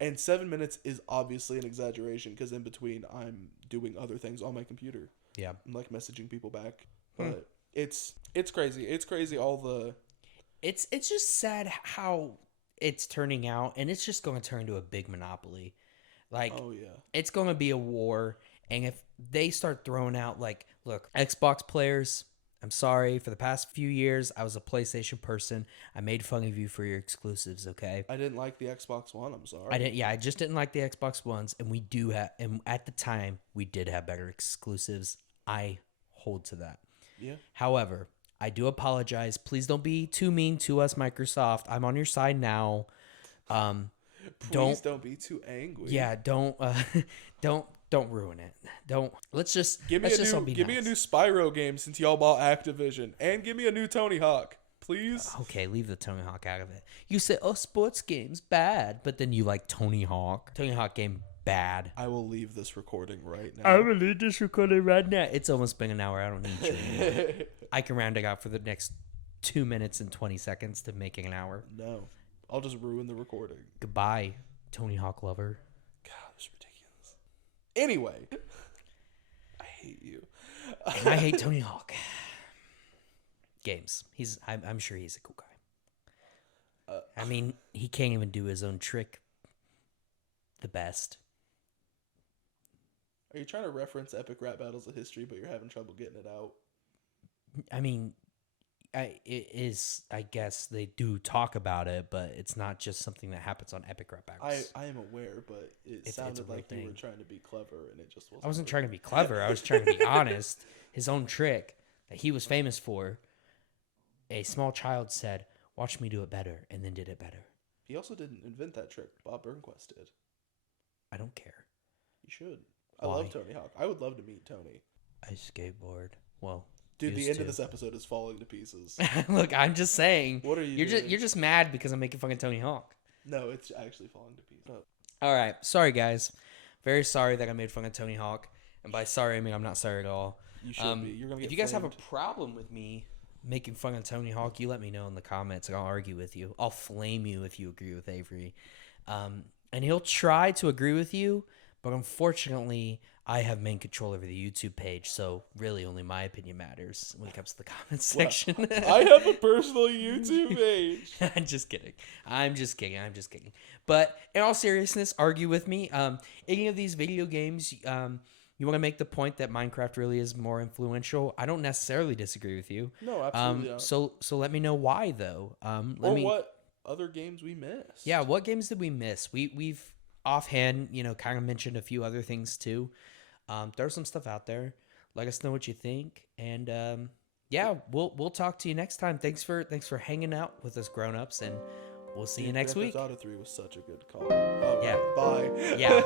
And 7 minutes is obviously an exaggeration because in between I'm doing other things on my computer. Yeah. I'm like messaging people back. But it's crazy. It's crazy all the It's just sad how it's turning out, and it's just going to turn into a big monopoly. Like, oh yeah. it's going to be a war, and if they start throwing out, like, look, Xbox players, I'm sorry, for the past few years, I was a PlayStation person. I made fun of you for your exclusives, okay? I didn't like the Xbox One, I'm sorry. I just didn't like the Xbox Ones, and we do have, and at the time, we did have better exclusives. I hold to that. Yeah. However, I do apologize. Please don't be too mean to us, Microsoft. I'm on your side now. Please don't be too angry. Yeah, don't ruin it. Let's just Give me let's a just new all be give me a nice. new Spyro game since y'all bought Activision, and give me a new Tony Hawk, please. Okay, leave the Tony Hawk out of it. You say, "Oh, sports games bad," but then you like Tony Hawk. Tony Hawk game bad. I will leave this recording right now. I will leave this recording right now. It's almost been an hour. I don't need you anymore. I can round it out for the next 2 minutes and 20 seconds to make it an hour. No. I'll just ruin the recording. Goodbye, Tony Hawk lover. God, that's ridiculous. Anyway. I hate you. And I hate Tony Hawk. Games. I'm sure he's a cool guy. I mean, he can't even do his own trick the best. Are you trying to reference epic rap battles of history, but you're having trouble getting it out? I mean, I guess they do talk about it, but it's not just something that happens on epic rap battles. I am aware, but it sounded like you were trying to be clever, and it just wasn't. I wasn't trying to be clever. I was trying to be honest. His own trick that he was famous for, a small child said, "Watch me do it better," and then did it better. He also didn't invent that trick. Bob Burnquist did. I don't care. You should. Why? I love Tony Hawk. I would love to meet Tony. I skateboard. Well, Dude, the used end to. of this episode is falling to pieces. Look, I'm just saying. What are you You're doing? you're just mad because I'm making fun of Tony Hawk. No, it's actually falling to pieces. All right, sorry guys. Very sorry that I made fun of Tony Hawk, and by sorry I mean I'm not sorry at all. You should be. You're gonna get. If you guys have a flamed. problem with me making fun of Tony Hawk, you let me know in the comments, and I'll argue with you. I'll flame you if you agree with Avery, and he'll try to agree with you, but unfortunately, I have main control over the YouTube page, so really only my opinion matters when it comes to the comment section. I have a personal YouTube page. I'm just kidding. I'm just kidding. But in all seriousness, argue with me. Any of these video games, you want to make the point that Minecraft really is more influential. I don't necessarily disagree with you. No, absolutely not. So let me know why though. What other games we missed? Yeah, what games did we miss? We've offhand, kind of mentioned a few other things too. Throw some stuff out there. Let us know what you think, and yeah, we'll talk to you next time. Thanks for hanging out with us grown-ups, and we'll see you next week. Grand Theft Auto 3 was such a good call. All Yeah. right, bye. Yeah.